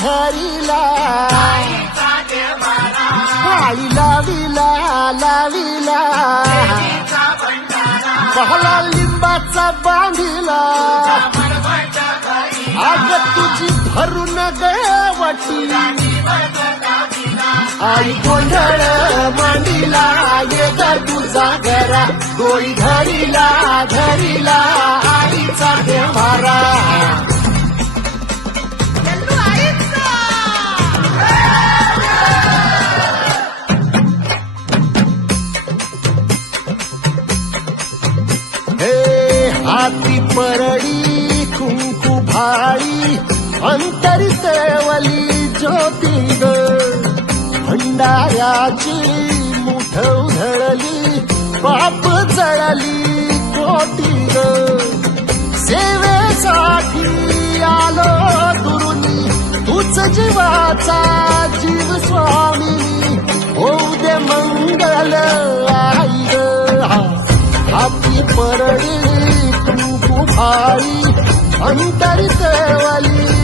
धरिला आई लाविला लाविला पहला लिंबाचा बांधिला आग तुझी भरून गवटी आई गोंधळ मांडिला ये ग तुझा घरा डोळी धरिला धरिला आईचा देवारा हाती परडी कुंकू भाळी अंतरी केवली ज्योती ग भंडाऱ्याची मुठ उधळली पाप जळली कोटी ग सेवेसाठी आलो दुरुनी तूच जीवाचा जीव स्वामी होऊ दे मंगल आई ग हाती परडी कुंकू भाळी अंतरी केवली